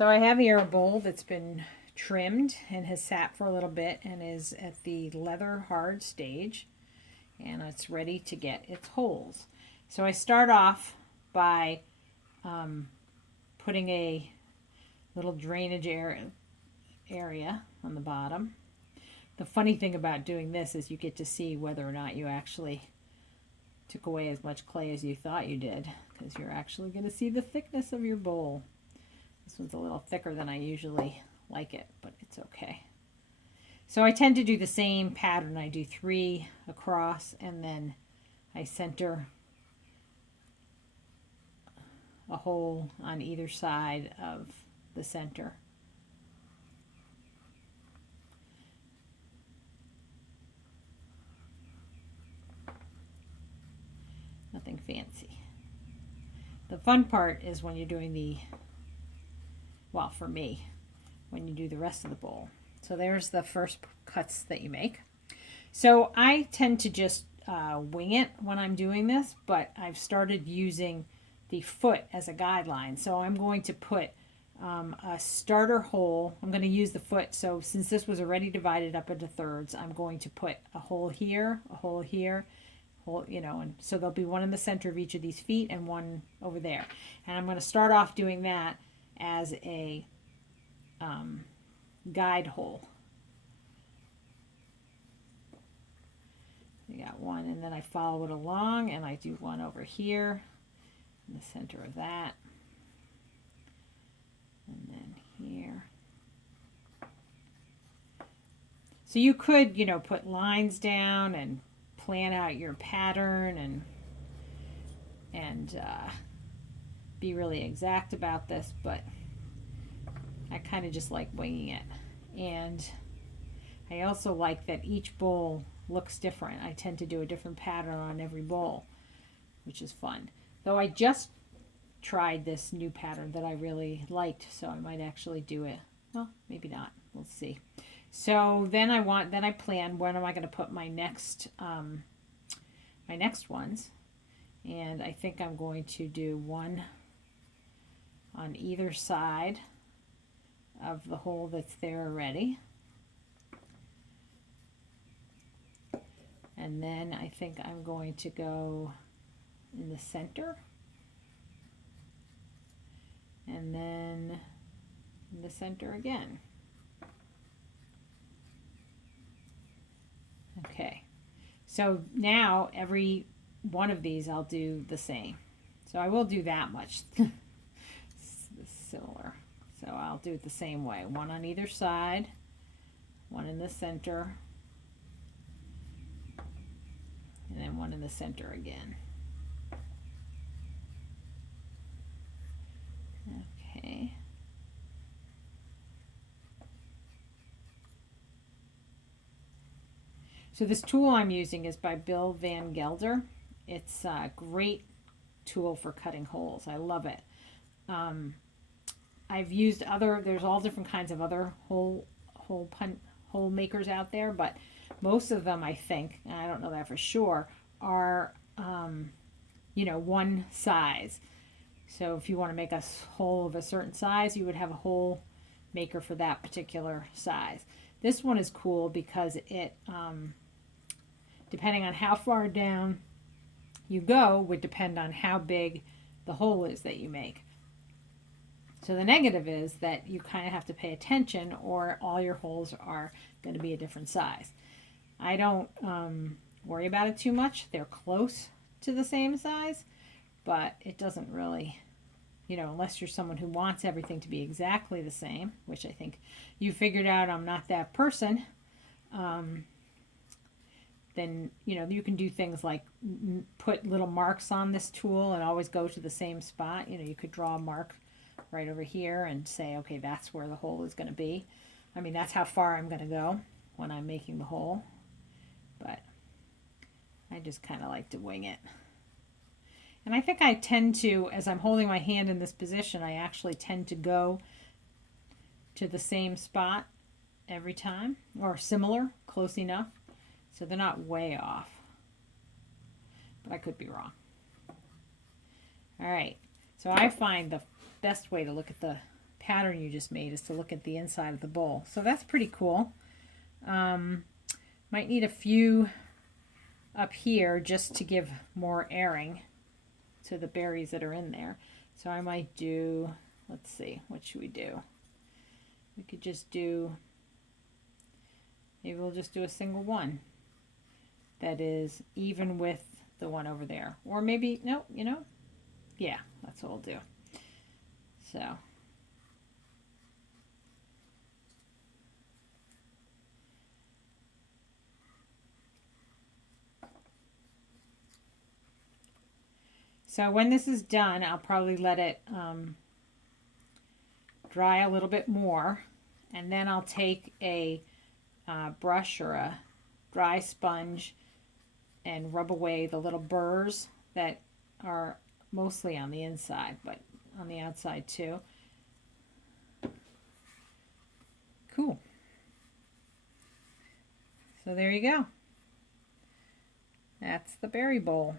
So I have here a bowl that's been trimmed and has sat for a little bit and is at the leather hard stage, and it's ready to get its holes. So I start off by putting a little drainage area on the bottom. The funny thing about doing this is you get to see whether or not you actually took away as much clay as you thought you did, because you're actually going to see the thickness of your bowl. This one's a little thicker than I usually like it, but it's okay. So I tend to do the same pattern. I do 3 across, and then I center a hole on either side of the center. Nothing fancy. The fun part is when you're doing well, for me, when you do the rest of the bowl. So there's the first cuts that you make. So I tend to just wing it when I'm doing this, but I've started using the foot as a guideline. So I'm going to put a starter hole. I'm going to use the foot. So since this was already divided up into thirds, I'm going to put a hole here, and so there'll be one in the center of each of these feet and one over there. And I'm going to start off doing that as a guide hole. I got one, and then I follow it along, and I do one over here in the center of that, and then here. So you could, put lines down and plan out your pattern and be really exact about this, but I kind of just like winging it. And I also like that each bowl looks different. I tend to do a different pattern on every bowl, which is fun. Though I just tried this new pattern that I really liked, so I might actually do it. Well, maybe not. We'll see. So then I plan when am I going to put my next ones, and I think I'm going to do one on either side of the hole that's there already. And then I think I'm going to go in the center, and then in the center again. Okay, so now every one of these I'll do the same. So I will do that much similar. So I'll do it the same way. One on either side, one in the center, and then one in the center again. Okay. So this tool I'm using is by Bill van Gilder. It's a great tool for cutting holes. I love it. I've used there's all different kinds of other hole makers out there, but most of them, I think, and I don't know that for sure, are one size. So if you want to make a hole of a certain size, you would have a hole maker for that particular size. This one is cool because it, depending on how far down you go, would depend on how big the hole is that you make. So the negative is that you kind of have to pay attention, or all your holes are going to be a different size. I don't worry about it too much. They're close to the same size, but it doesn't really, unless you're someone who wants everything to be exactly the same, which I think you figured out I'm not that person, then, you can do things like put little marks on this tool and always go to the same spot. You could draw a mark right over here and say, okay, that's where the hole is going to be. I mean, that's how far I'm going to go when I'm making the hole, but I just kind of like to wing it. And I think I tend to, as I'm holding my hand in this position, I actually tend to go to the same spot every time, or similar, close enough, so they're not way off. But I could be wrong. All right, so I find the best way to look at the pattern you just made is to look at the inside of the bowl. So that's pretty cool. Might need a few up here just to give more airing to the berries that are in there. So I might do, let's see, what should we do? We could just do, maybe we'll just do a single one that is even with the one over there. Or maybe, no, you know, yeah, that's what we'll do. So when this is done, I'll probably let it dry a little bit more, and then I'll take a brush or a dry sponge and rub away the little burrs that are mostly on the inside, but on the outside too. Cool. So there you go. That's the berry bowl.